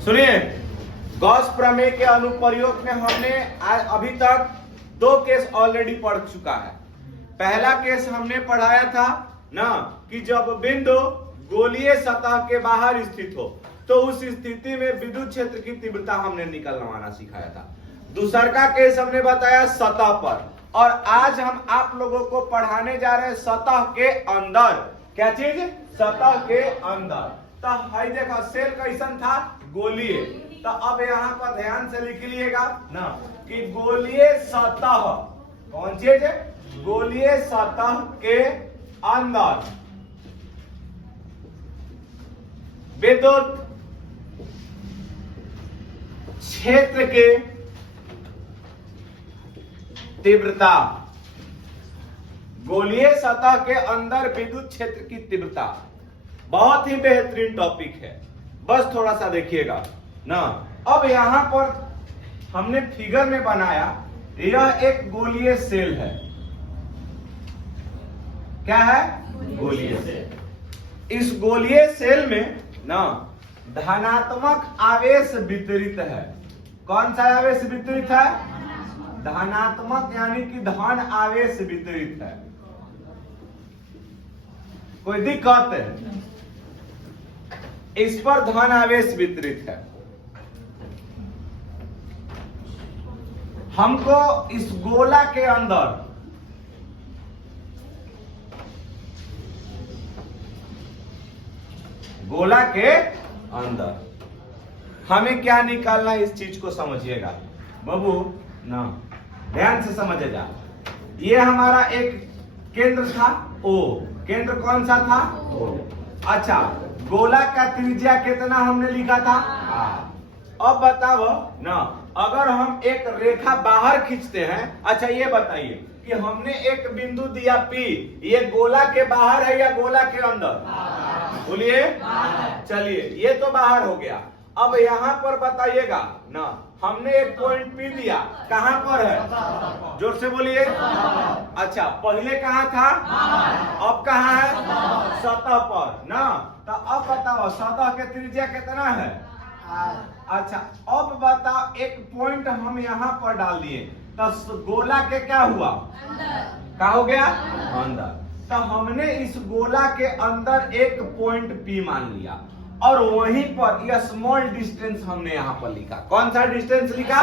सुनिए, गॉस प्रमेय के अनुप्रयोग में हमने अभी तक 2 केस ऑलरेडी पढ़ चुका है। पहला केस हमने पढ़ाया था ना कि जब बिंदु गोलीय सतह के बाहर स्थित हो तो उस स्थिति में विद्युत क्षेत्र की तीव्रता हमने निकालना सिखाया था। दूसरा का केस हमने बताया सतह पर, और आज हम आप लोगों को पढ़ाने जा रहे हैं सतह के अंदर। क्या चीज? सतह के अंदर। तो हाई देखो, सेल कैसन था? गोलीय। तो अब यहाँ पर ध्यान से लिख लीजिएगा ना कि गोलीय सतह, कौन चीज? गोलीय सतह के अंदर विद्युत क्षेत्र के तीव्रता। गोलीय सतह के अंदर विद्युत क्षेत्र की तीव्रता बहुत ही बेहतरीन टॉपिक है, बस थोड़ा सा देखिएगा ना। अब यहां पर हमने फिगर में बनाया, यह एक गोलीय सेल है। क्या है? गोलीय सेल। इस गोलीय सेल में ना धनात्मक आवेश वितरित है। कौन सा आवेश वितरित है? धनात्मक, यानी कि धन आवेश वितरित है। कोई दिक्कत है? इस पर धन आवेश वितरित है। हमको इस गोला के अंदर हमें क्या निकालना है, इस चीज को समझिएगा बाबू ना, ध्यान से समझेगा। ये हमारा एक केंद्र था O। केंद्र कौन सा था? O। अच्छा, गोला का त्रिज्या कितना हमने लिखा था? अब बताओ ना, अगर हम एक रेखा बाहर खींचते हैं। अच्छा ये बताइए कि हमने एक बिंदु दिया P, ये गोला के बाहर है या गोला के अंदर? बोलिए। चलिए, ये तो बाहर हो गया। अब यहाँ पर बताइएगा ना, हमने एक पॉइंट P दिया, कहां पर है? जोर से बोलिए। अच्छा, पहले कहां था? अब कहां है? सतह पर ना। तो अब बताओ सतह के त्रिज्या कितना है? अच्छा, अब बताओ एक पॉइंट हम यहाँ पर डाल दिए तो गोला के क्या हुआ? क्या हो गया? अंदर। तो हमने इस गोला के अंदर एक पॉइंट P मान लिया, और वहीं पर यह स्मॉल डिस्टेंस हमने यहाँ पर लिखा। कौन सा डिस्टेंस लिखा?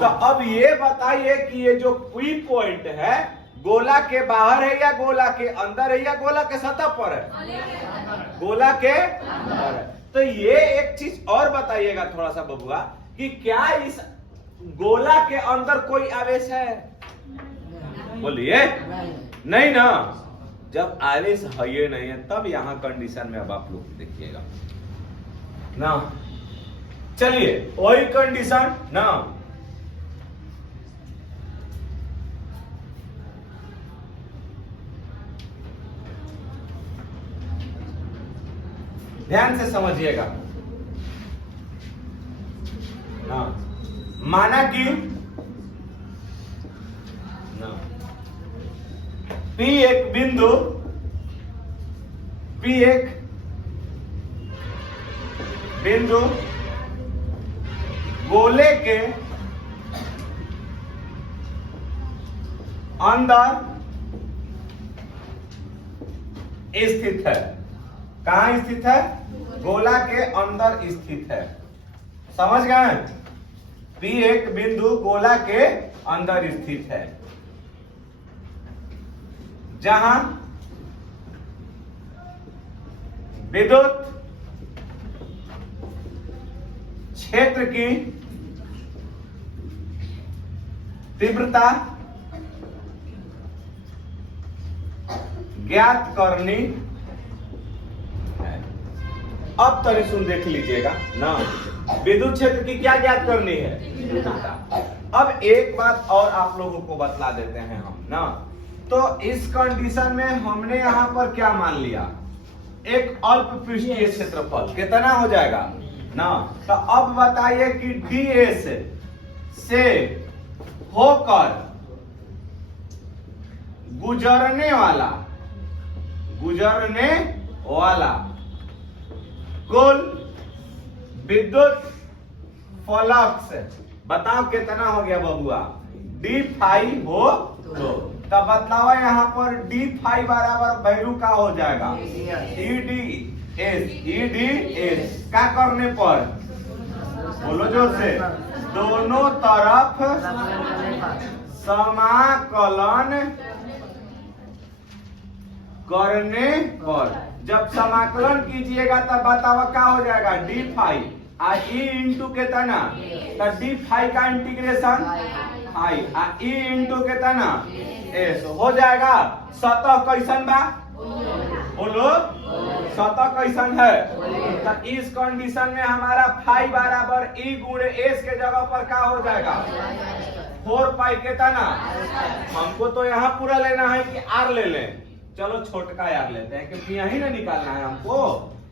तो अब ये बताइए कि ये जो P पॉइंट है गोला के बाहर है या गोला के अंदर है या गोला के सतह पर है? गोला के अंदर है। तो ये एक चीज और बताइएगा थोड़ा सा बबुआ, कि क्या इस गोला के अंदर कोई आवेश है? बोलिए। नहीं ना। जब आवेश है ये नहीं है तब यहां कंडीशन में अब आप लोग देखिएगा ना। चलिए वही कंडीशन ना, ध्यान से समझिएगा ना। माना कि ना P एक बिंदु, P एक बिंदु गोले के अंदर स्थित है। कहां स्थित है? गोला के अंदर स्थित है। समझ गए? P एक बिंदु गोला के अंदर स्थित है, जहां विद्युत क्षेत्र की तीव्रता ज्ञात करनी है। अब तरी सुन देख लीजिएगा ना, विद्युत क्षेत्र की क्या ज्ञात करनी है? अब एक बात और आप लोगों को बतला देते हैं हम ना। तो इस कंडीशन में हमने यहां पर क्या मान लिया? एक अल्प पृष्ठीय क्षेत्रफल कितना हो जाएगा ना। तो अब बताइए कि DS से होकर गुजरने वाला कुल विद्युत फ्लक्स। बताओ कितना हो गया बबुआ? डी फाई हो तो तब बतलाओ यहाँ पर डी फाई बराबर वैल्यू का हो जाएगा ई डी एस क्या करने पर? बोलो जोर से। दोनों तरफ समाकलन करने पर। जब समाकलन कीजिएगा तब बताओ क्या हो जाएगा? डी फाई आ ई इंटू कितना? तो डी फाई का इंटीग्रेशन आई आ ई इंटू कितना? एस हो जाएगा। सतह कैसन बा? बोलो सतह कैसन है? तो इस कंडीशन में हमारा फाई बराबर ई गुणे एस के जगह पर क्या हो जाएगा? 4 पाई कितना? हमको तो यहाँ पूरा लेना है कि आर ले लें? चलो छोटका यार लेते हैं क्योंकि यही ना निकालना है हमको।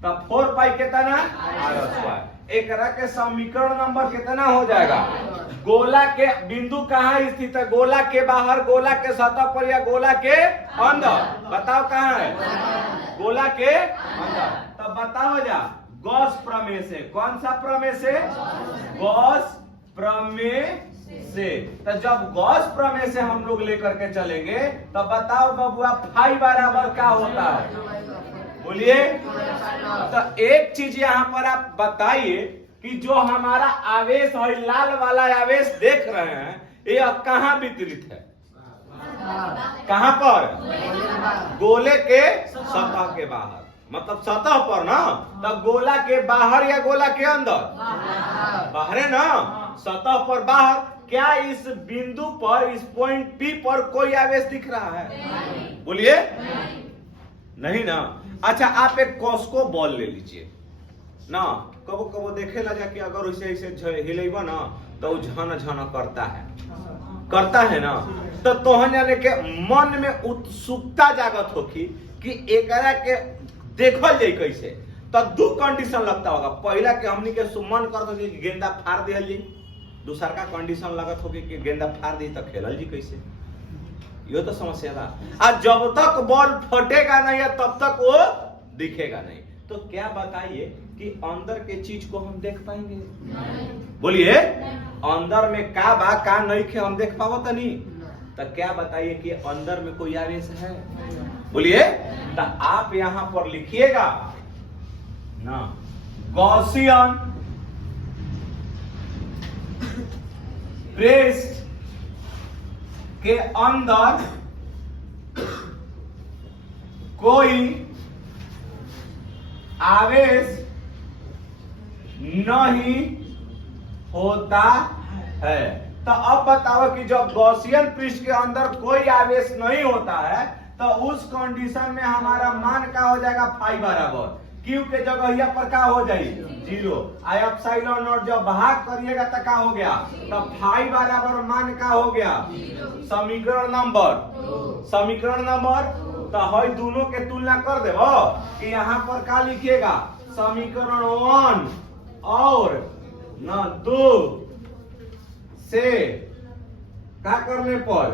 तब 4 पाई कितना? R square. एक के समीकरण नंबर कितना हो जाएगा? गोला के बिंदु कहाँ स्थित है? गोला के बाहर, गोला के सतह पर या गोला के अंदर? बताओ कहाँ है? गोला के अंदर। तब बताओ जा गॉस प्रमेय से। कौन सा प्रमेय से? गॉस प्रमेय से। तो जब गॉस प्रमेय से हम लोग लेकर के चलेंगे तब बताओ बबुआ फाई बराबर क्या होता है? बोलिए। तो एक चीज यहाँ पर आप बताइए कि जो हमारा आवेश है, लाल वाला आवेश देख रहे हैं, ये कहाँ वितरित है? कहाँ पर? गोले के सतह के बाहर। मतलब सतह पर ना। तब गोला के बाहर या गोला के अंदर? बाहर है ना। सतह पर बाहर। क्या इस बिंदु पर, इस पॉइंट पी पर कोई आवेश दिख रहा है? बोलिए। नहीं ना। अच्छा आप एक कॉस्को बॉल ले लीजिए ना। कबो कबो देखे ला जाके अगर उसे ऐसे हिलेबा ना तो झन झन करता है ना। तो तोहन जाने के मन में उत्सुकता जागत होगी कि एकरा के देखल जाए कैसे। तो दो कंडीशन लगता होगा। पहला के हमनी के मन करत होगी कि गेंदा फाड़ दिहल जी। दूसरा का कंडीशन लगत होगी कि गेंदा फाड़ दी तो खेलल जी कैसे। ये तो समस्या था। आज जब तक बॉल फटेगा नहीं है तब तक वो दिखेगा नहीं। तो क्या बताइए कि अंदर के चीज को हम देख पाएंगे? बोलिए। अंदर में का बा का नहीं खे हम देख पावो तो नहीं। तो क्या बताइए कि अंदर में कोई आवेश है? बोलिए। तो आप यहां पर लिखिएगा ना गॉसियन पृष्ठ के अंदर कोई आवेश नहीं होता है। तो अब बताओ कि जब गॉसियन पृष्ठ के अंदर कोई आवेश नहीं होता है तो उस कंडीशन में हमारा मान क्या हो जाएगा? फाई बराबर क्यू के जगह पर क्या हो जाएगी? 0। एप्सिलॉन नॉट जब भाग करिएगा तो क्या हो गया? तब फाई बराबर मान क्या हो गया? समीकरण नंबर। तो हई दोनों के तुलना कर देबो कि यहाँ पर क्या लिखिएगा? समीकरण 1 और न 2 से क्या करने पर?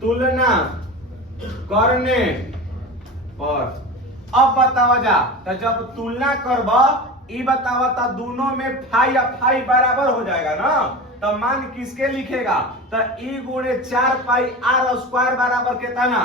तुलना करने पर। अब बतावा जा तो जब तुलना करबा ई बतावा तो दोनों में फाई या फाई बराबर हो जाएगा ना। तो मान किसके लिखेगा? तो ई गुणे 4 पाई आर स्क्वायर बराबर कितना?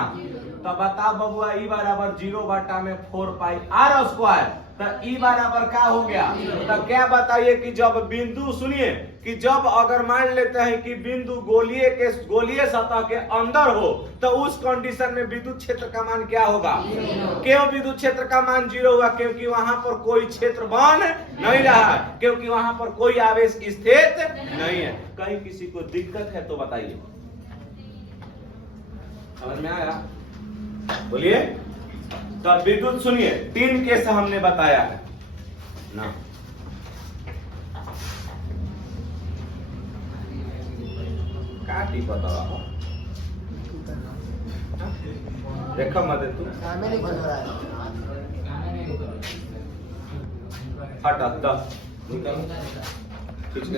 तो बता बबुआ ई बराबर 0 बटा में 4 पाई आर स्क्वायर। तो ई बराबर क्या हो गया? तो क्या बताइए कि जब बिंदु, सुनिए कि जब अगर मान लेते हैं कि बिंदु गोलीय सतह के अंदर हो तो उस कंडीशन में विद्युत क्षेत्र का मान क्या होगा? क्यों विद्युत क्षेत्र का मान 0 हुआ? क्योंकि वहां पर कोई क्षेत्र बन नहीं रहा है, क्योंकि वहां पर कोई आवेश स्थित नहीं है। कहीं किसी को दिक्कत है तो बताइए। समझ में आया? बोलिए। तो विद्युत सुनिए 3 केस हमने बताया है ना। काटी पता देखा मत तू हटा 10 निकल खींच के